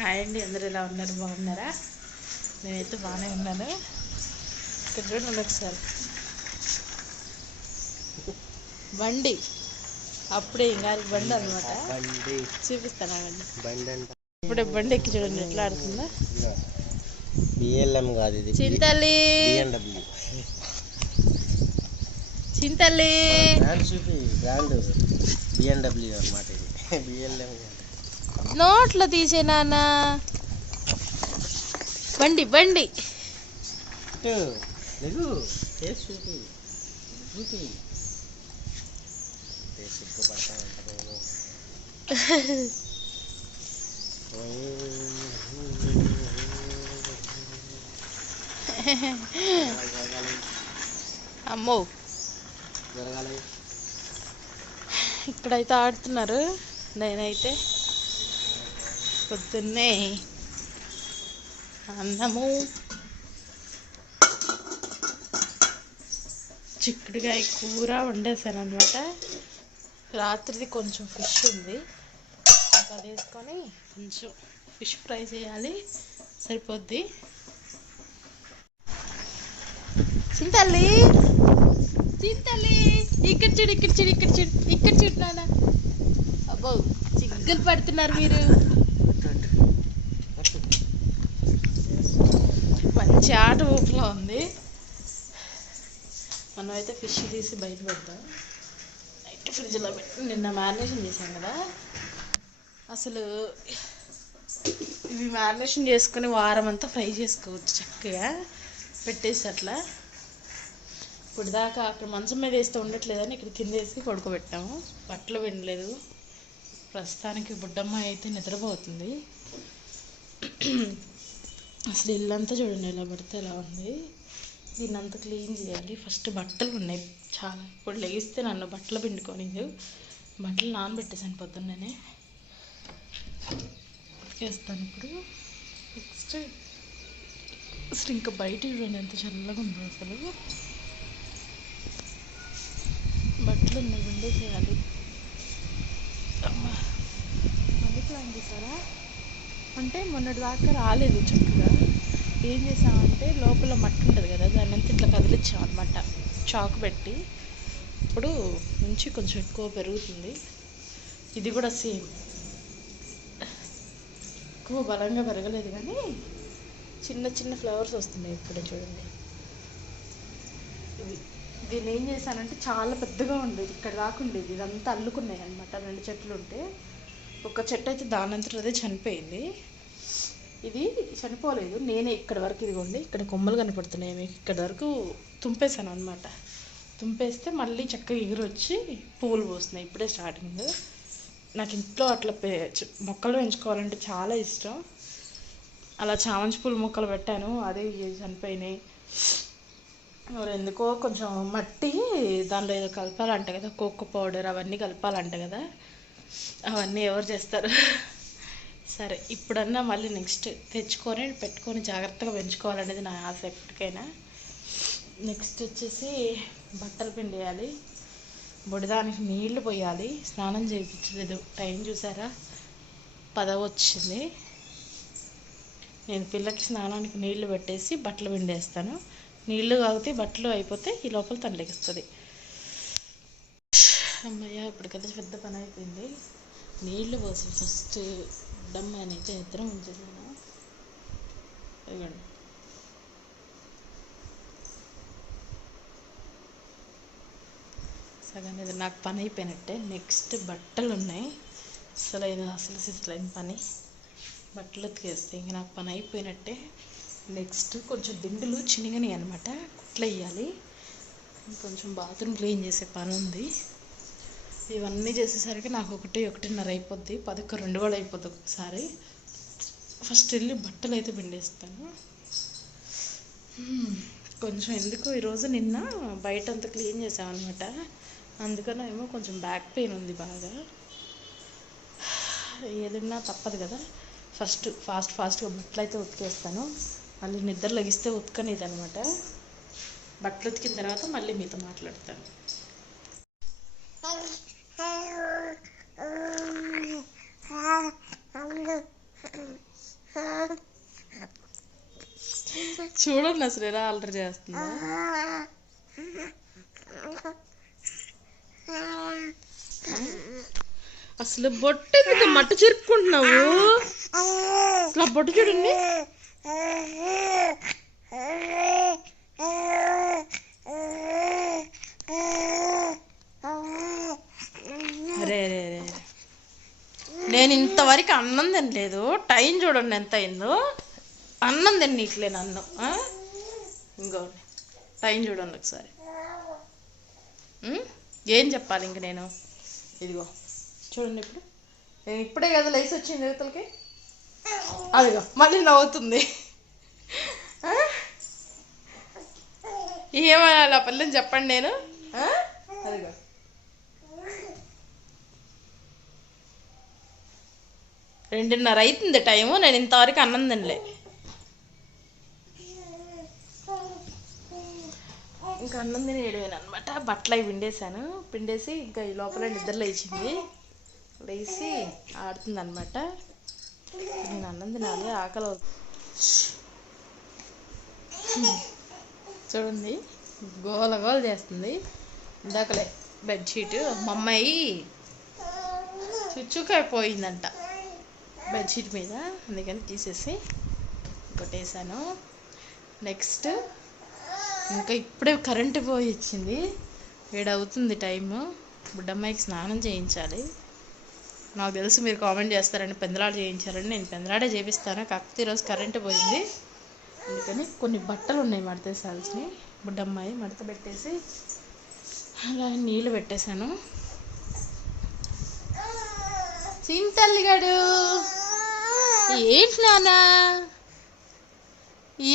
Hi అండి, అందరూ ఎలా ఉన్నారు? బాగున్నారా? నేనైతే బాగానే ఉన్నాను. ఇక్కడ చూడండి ఒకసారి బండి, అప్పుడే ఇంకా బండి అనమాట. చూపిస్తాను ఇప్పుడే బండి ఎక్కి చూడండి ఎట్లా ఆడుతుందా. బిఎల్ఎం కాదు ఇది, చింతల్లి బిఎండబ్ల్యూ. చింతల్లి బ్రాండ్ చూపి, బ్రాండ్ బిఎండబ్ల్యూ అన్నమాట ఇది. బిఎల్ఎం నోట్లో తీసే నాన్న. బండి బండి నీకు టేస్ట్ చూపి, చూపి సిగ్గుపడతానంట అమ్మో. జరగాలి. ఇక్కడైతే ఆడుతున్నారు. నేనైతే పొద్దున్నే అన్నము, చిక్కుడుకాయ కూర వండేసాను అనమాట. రాత్రిది కొంచెం ఫిష్ ఉంది, అది వేసుకొని కొంచెం ఫిష్ ఫ్రై చేయాలి, సరిపోద్ది. చింతల్లి చింతల్లి ఇక్కడ చూడు, ఇక్కడ చూడు, ఇక్కడ చూడు, ఇక్కడ చూడు నాన్న. అబ్బో, చిగ్గలు పడుతున్నారు మీరు. మంచి ఆట ఊపులో ఉంది. మనం అయితే ఫిష్ తీసి బయట పెడతాం. నైట్ ఫ్రిడ్జ్లో పెట్టి నిన్న మ్యారినేషన్ చేసాం కదా. అసలు ఇవి మ్యారినేషన్ చేసుకుని వారం అంతా ఫ్రై చేసుకోవచ్చు చక్కగా పెట్టేసి అట్లా. ఇప్పుడు దాకా అక్కడ మంచం మీద వేస్తే ఉండట్లేదని ఇక్కడ కింద వేసి పడుకోబెట్టాము. బట్టలు వినలేదు. ప్రస్తుతానికి బుడ్డమ్మ అయితే నిద్రపోతుంది. అసలు ఇల్లంతా చూడండి ఎలా పడితే ఎలా ఉంది. దీన్ని అంతా క్లీన్ చేయాలి. ఫస్ట్ బట్టలు ఉన్నాయి చాలా. ఇప్పుడు లెగిస్తే నన్ను బట్టలు పిండుకొని బట్టలు నానబెట్టేసాను పొద్దున్నే. ఉతికేస్తాను ఇప్పుడు. నెక్స్ట్ అసలు ఇంకా బయట చూడండి ఎంత చల్లగా ఉందో. అసలు బట్టలు ఉన్నాయి, విండో చేయాలి. అమ్మా, మనీ ప్లాన్ చేశారా అంటే మొన్నటి దాకా రాలేదు చక్కగా. ఏం చేసామంటే లోపల మట్టి ఉంటుంది కదా, దాన్ని అంతా ఇట్లా కదిలించాం అనమాట చాకు పెట్టి. ఇప్పుడు నుంచి కొంచెం ఎక్కువ పెరుగుతుంది. ఇది కూడా సేమ్, ఎక్కువ బలంగా పెరగలేదు కానీ చిన్న చిన్న ఫ్లవర్స్ వస్తున్నాయి ఇప్పుడే చూడండి. దీన్ని ఏం చేశానంటే చాలా పెద్దగా ఉండేది, ఇక్కడ రాకుండేది, ఇదంతా అల్లుకున్నాయి అనమాట. 2 చెట్లు ఉంటే ఒక చెట్టు అయితే దానంతట అదే చనిపోయింది. ఇది చనిపోలేదు, నేనే ఇక్కడ వరకు ఇదిగోండి ఇక్కడ కొమ్మలు కనపడుతున్నాయి మీకు, ఇక్కడ వరకు తుంపేశాను అనమాట. తుంపేస్తే మళ్ళీ చక్కగా ఎగురు వచ్చి పువ్వులు పోస్తున్నాయి. ఇప్పుడే స్టార్టింగ్. నాకు ఇంట్లో అట్లా మొక్కలు పెంచుకోవాలంటే చాలా ఇష్టం. అలా చామంతి పూల మొక్కలు పెట్టాను, అదే చనిపోయినాయి. మరి ఎందుకో కొంచెం మట్టి దానిలో ఏదో కలపాలంట కదా, కోకో పౌడర్ అవన్నీ కలపాలంట కదా. అవన్నీ ఎవరు చేస్తారు? సరే, ఇప్పుడన్నా మళ్ళీ నెక్స్ట్ తెచ్చుకొని పెట్టుకొని జాగ్రత్తగా పెంచుకోవాలనేది నా ఆశ ఎప్పటికైనా. నెక్స్ట్ వచ్చేసి బట్టలు పిండేయాలి, బుడదానికి నీళ్లు పోయాలి. స్నానం చేయించలేదు, టైం చూసారా 10 వచ్చింది. నేను పిల్లకి స్నానానికి నీళ్లు పెట్టేసి బట్టలు పిండేస్తాను. నీళ్లు కాగితే బట్టలు అయిపోతే ఈ లోపల తనలేగిస్తుంది. అమ్మయ్య, ఇప్పటికైతే పెద్ద పని అయిపోయింది. నీళ్లు పోసి ఫస్ట్ బుడ్డమ్మాయిని అయితే నిద్ర ఉంచేసాను. ఇవ్వండి, సగం ఇది నాకు పని అయిపోయినట్టే. నెక్స్ట్ బట్టలు ఉన్నాయి. అసలు సిసలైన పని బట్టలు ఉతికేస్తే ఇంక నాకు పని అయిపోయినట్టే. నెక్స్ట్ కొంచెం దిండులు చినిగినాయి అనమాట, కుట్లు వేయాలి. కొంచెం బాత్రూమ్ క్లీన్ చేసే పని ఉంది. ఇవన్నీ చేసేసరికి నాకు 1-1:30 అయిపోద్ది. 10-2 కూడా అయిపోద్ది ఒకసారి. ఫస్ట్ వెళ్ళి బట్టలు అయితే పిండేస్తాను. కొంచెం ఎందుకు ఈరోజు నిన్న బయట అంతా క్లీన్ చేసామన్నమాట, అందుకనే ఏమో కొంచెం బ్యాక్ పెయిన్ ఉంది బాగా. ఏదన్నా తప్పదు కదా. ఫస్ట్ ఫాస్ట్గా బట్టలు అయితే ఉతికేస్తాను. మళ్ళీ నిద్ర లెగిస్తే ఉతకనేది అనమాట. బట్టలు ఉతికిన తర్వాత మళ్ళీ మీతో మాట్లాడతాను. చూడండి అసలు ఎలా అల్లరి చేస్తుందా. అసలు బొట్టు ఎందుకు మట్ట చెరుక్కుంటున్నావు? అసలు ఆ బొట్టు చూడండి. అరే అరే అరే, నేను ఇంతవరకు అన్నం తినలేదు. టైం చూడండి ఎంత అయిందో. అన్నం తినట్లే నన్ను. ఇంకోండి టైం చూడండి ఒకసారి. ఏం చెప్పాలి ఇంక నేను? ఇదిగో చూడండి, ఇప్పుడు నేను ఇప్పుడే కదా లేచి వచ్చింది యువతలకి. అదిగో మళ్ళీ నవ్వుతుంది. ఏమనాలి ఆ పిల్లని చెప్పండి నేను? అదిగో 2:30 అవుతుంది టైము. నేను ఇంతవరకు అన్నం తినలే. ఇంకా అన్నం తినేయడమేను అనమాట. బట్టలు అవి పిండేసి ఇంకా ఈ లోపల నిద్ర లేచింది. లేచి ఆడుతుంది అనమాట. నేను అన్నం తినాలి, ఆకలి. చూడండి గోల గోల చేస్తుంది. ఇందాకలే బెడ్షీట్ మా అమ్మాయి చుచ్చుకైపోయిందంట బెడ్షీట్ మీద, అందుకని తీసేసి కొట్టేశాను. నెక్స్ట్ ఇంకా ఇప్పుడే కరెంటు పోయి వచ్చింది. 7 అవుతుంది టైము. బుడ్డమ్మాయికి స్నానం చేయించాలి. నాకు తెలుసు మీరు కామెంట్ చేస్తారని పెందలాడ చేయించారని. నేను పెందలాడే చేపిస్తాను, కాకపోతే ఈరోజు కరెంటు పోయింది. అందుకని కొన్ని బట్టలు ఉన్నాయి మడతేసాల్సినవి. బుడ్డమ్మాయి మడత పెట్టేసి అలా నీళ్ళు పెట్టేశాను. చింతల్లిగాడు ఏంటి నాన్న?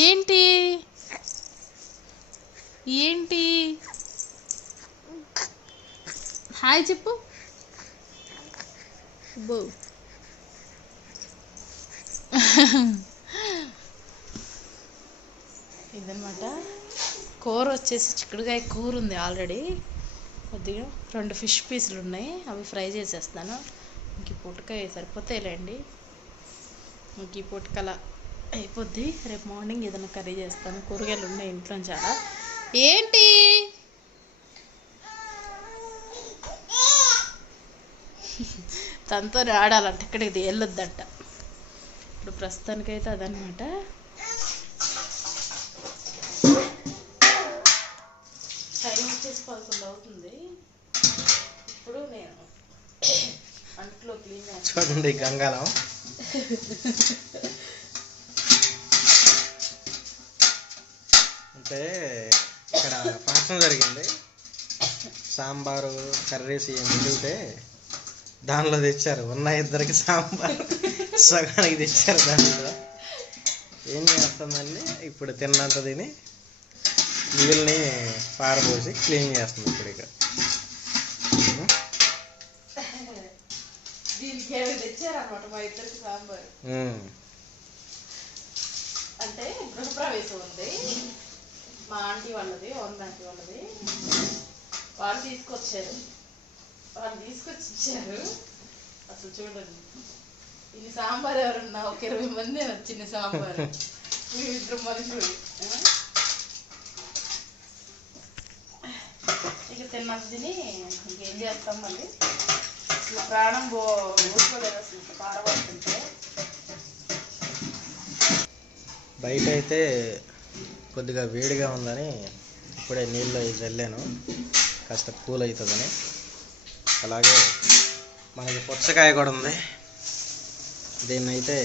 ఏంటి ఏంటి హాయ్ చెప్పు. బో ఇదనమాట. కూర వచ్చేసి చిక్కుడుకాయ కూర ఉంది ఆల్రెడీ. కొద్దిగా 2 ఫిష్ పీసులు ఉన్నాయి, అవి ఫ్రై చేసేస్తాను. ఇంక ఈ పూటకాయ సరిపోతాయిలేండి. ఇంక ఈ పూటకల అయిపోద్ది. రేపు మార్నింగ్ ఏదైనా కర్రీ చేస్తాను. కూరగాయలు ఉన్నాయి ఇంట్లో చాలా. ఏంటి తనతో ఆడాలంట, ఇక్కడికి వెళ్ళొద్దంట. ఇప్పుడు ప్రస్తుతానికైతే అదనమాట. టైం వచ్చేసి 11 అవుతుంది. ఇప్పుడు నేను అంట్లో క్లీన్ చేస్తాను. చూడండి గంగాలం అంటే ఇక్కడ ఫంక్షన్ జరిగింది. సాంబారు కర్రీస్ ఏమి మిగిలితే దానిలో తెచ్చారు. ఉన్న 2 సాంబార్ సగానికి తెచ్చారు. దాంట్లో ఏం చేస్తుందండి, ఇప్పుడు తిన్నంత తిని మిగిలిని పారబోసి క్లీన్ చేస్తుంది. ఇప్పుడు ఇక తెచ్చారనమాట మా ఇద్దరికి సాంబార్. అంటే గృహప్రవేశం ఉంది మా ఆంటీ వాళ్ళది, ఓన్ ఆంటీ వాళ్ళది. వాళ్ళు తీసుకొచ్చి ఇచ్చారు. అసలు చూడండి, ఇది సాంబార్ ఎవరన్నా ఒక 20 మంది వచ్చింది సాంబార్. మీ 2 మనుషులు ఇక తిన్నాక తిని ఇంకేం చేస్తాం మళ్ళీ. ప్రాణం ఊరుకోలేదు అసలు పారబడుతుంటే. బయట అయితే కొద్దిగా వేడిగా ఉందని ఇప్పుడే నీళ్ళు చల్లాను, కాస్త కూల్ అవుతుందని. అలాగే మనకి పుచ్చకాయ కూడా ఉంది. దీన్ని అయితే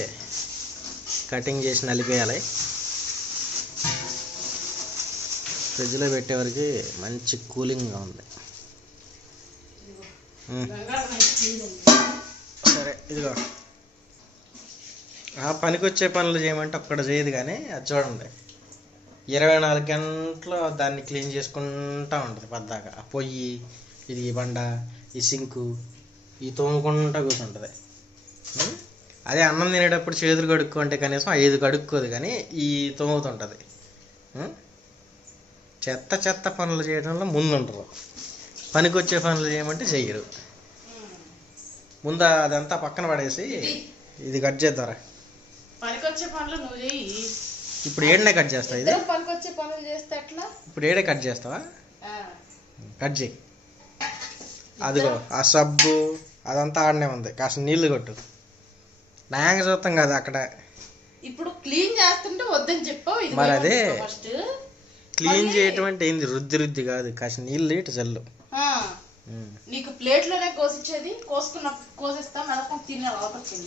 కటింగ్ చేసి నలిపేయాలి. ఫ్రిడ్జ్లో పెట్టేవరకు మంచి కూలింగ్గా ఉంది. సరే ఇదిగో, ఆ పనికొచ్చే పనులు చేయమంటే ఒక్కడ చేయదు, కానీ అది చూడండి 24 గంటలు దాన్ని క్లీన్ చేసుకుంటూ ఉంటుంది పద్దాకా. ఆ పొయ్యి, ఇది ఈ బండ, ఈ సింకు, ఈ తోముకుంటూ కూర్చుంటుంది. అదే అన్నం తినేటప్పుడు చేతులు కడుక్కుంటే కనీసం 5 కడుక్కోదు, కానీ ఈ తోముతుంటుంది. చెత్త చెత్త పనులు చేయడంలో ముందుంటారు, పనికొచ్చే పనులు చేయమంటే చెయ్యరు. ముందు అదంతా పక్కన పడేసి ఇది కట్ చేద్దారా. పనికొచ్చే పనులు నువ్వు చెయ్యి. ఇప్పుడు ఏడనే కట్ చేస్తావా? ఇది పనికొచ్చే పనులు చేస్తే ఎట్లా? ఇప్పుడు ఏడే కట్ చేస్తావా? కట్ చేయి. అదిగో ఆ సబ్బు అదంతా ఆడనే ఉంది. కాస్త నీళ్లు కొట్టు. నాయంగా చూస్తాం కదా అక్కడ. ఇప్పుడు క్లీన్ చేస్తుంటే వద్దని చెప్పావు. మరి అదే ఫస్ట్ క్లీన్ చేయటం అంటే ఏంది? రుద్ది కాదు, కాస్త నీళ్ళు ఇటు చల్లు. నీకు ప్లేట్లోనే కోసిచ్చేది, కోసిస్తా మెదపం తినే లోపలికి.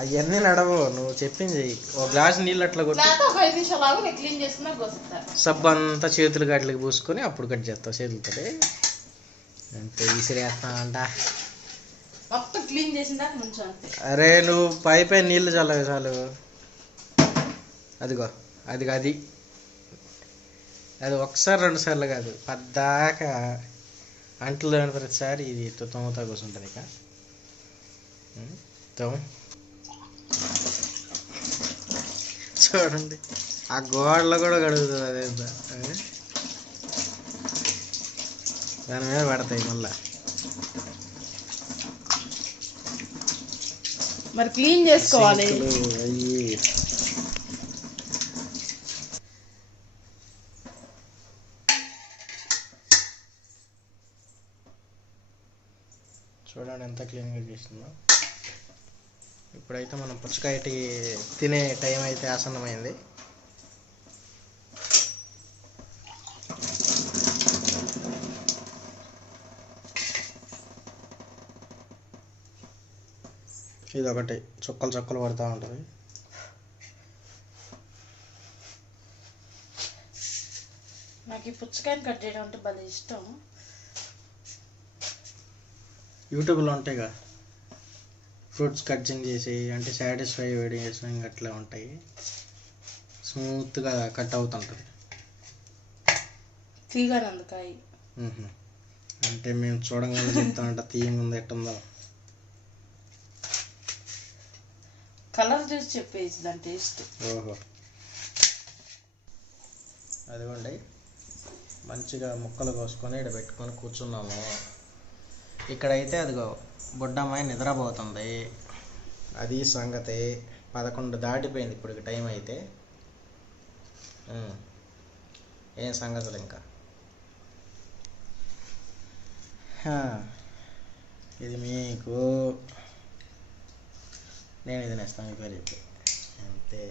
అవన్నీ నడవు, నువ్వు చెప్పింది. ఒక గ్లాస్ నీళ్ళు అట్లా కొట్టు. ఒక 5 నిమిషాలు నేను క్లీన్ చేసుకున్నా కోసిస్తా. సబ్బు అంతా చేతులు గట్లకి పూసుకొని అప్పుడు కట్ చేస్తావు చేతులతో. అంతే విసిరేస్తా అంట. మొత్తం క్లీన్ చేసిందాక ముంచు అంతే. అరే నువ్వు పై నీళ్ళు చల్లవి చాలు. అదిగో అది అది ఒకసారి 2 సార్లు కాదు, పద్దాకా అంట్లు లేని ప్రతిసారి ఇది తొమ్ముతా కూర్చుంటుంది. ఇక చూడండి ఆ గోడలో కూడా కడుగుతుంది. అదే దాని మీద పడతాయి మళ్ళా. మరి క్లీన్ చేసుకోవాలి. అయ్యి చూడండి ఎంత క్లీన్గా చేసిందో. ఇప్పుడైతే మనం పుచ్చకాయ తినే టైం అయితే ఆసన్నమైంది. ఇది ఒకటి చుక్కలు పడుతూ ఉంటుంది. నాకు ఈ పుచ్చకాయని కట్ చేయడం అంటే భలే ఇష్టం. యూట్యూబ్లో ఉంటాయిగా ఫ్రూట్స్ కటింగ్ చేసి, అంటే సాటిస్ఫై వీడియో చేసిన అట్లా ఉంటాయి. స్మూత్గా కట్ అవుతుంటుంది. తీగనందుకాయ అంటే మేము చూడంగానే చెప్తామంట తీయంగా ఉంది ఎట్టుందో. కలర్ చూసి చెప్పేసి దాని టేస్ట్. ఓహో అదిగోండి మంచిగా ముక్కలు కోసుకొని ఇక్కడ పెట్టుకొని కూర్చున్నాము. ఇక్కడైతే అదిగో బుడ్డమ్మాయి నిద్రపోతుంది. అది సంగతి. 11 దాటిపోయింది ఇప్పుడు టైం అయితే. ఏం సంగతులు ఇంకా. ఇది మీకు నేను ఇది నేస్తాను మీ పేరు చెప్పి అంతే.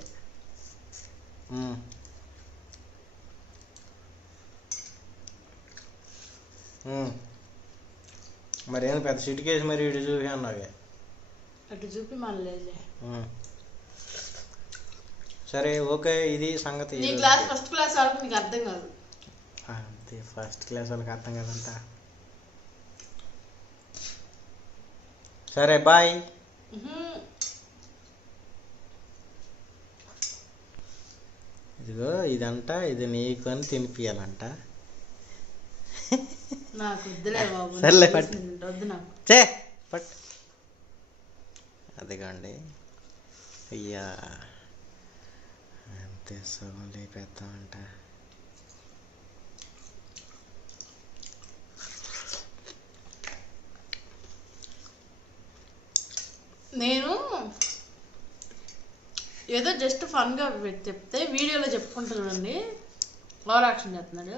మరి ఏం పెద్ద సిటికేసి మరి ఇటు చూపి అన్నావే. అటు చూపి మనలేదు. సరే ఓకే ఇది సంగతి. ఫస్ట్ క్లాస్ వాళ్ళకి నీకు అర్థం కాదు. అంతే ఫస్ట్ క్లాస్ వాళ్ళకి అర్థం కాదంట. సరే బాయ్. ఇదిగో ఇదంట, ఇది నీకు అని తినిపియాలంట. నాకు వద్దులే బాబు. సర్లే పట్టు. వద్దు నాకు. పట్టు. అదిగోండి. అయ్యా అంతే సగం లేపేద్దామంట. నేను ఏదో జస్ట్ ఫన్గా చెప్తే వీడియోలో చెప్పుకుంటున్నానండి. ఓవర్ యాక్షన్ చేస్తున్నాడు.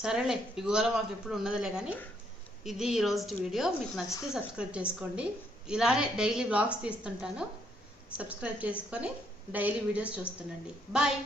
సరేలే ఈ గోల మాకు ఎప్పుడు ఉండదులే. కానీ ఇది ఈరోజు వీడియో. మీకు నచ్చితే సబ్స్క్రైబ్ చేసుకోండి. ఇలానే డైలీ బ్లాగ్స్ తీస్తుంటాను. సబ్స్క్రైబ్ చేసుకొని డైలీ వీడియోస్ చూస్తుండండి. బాయ్.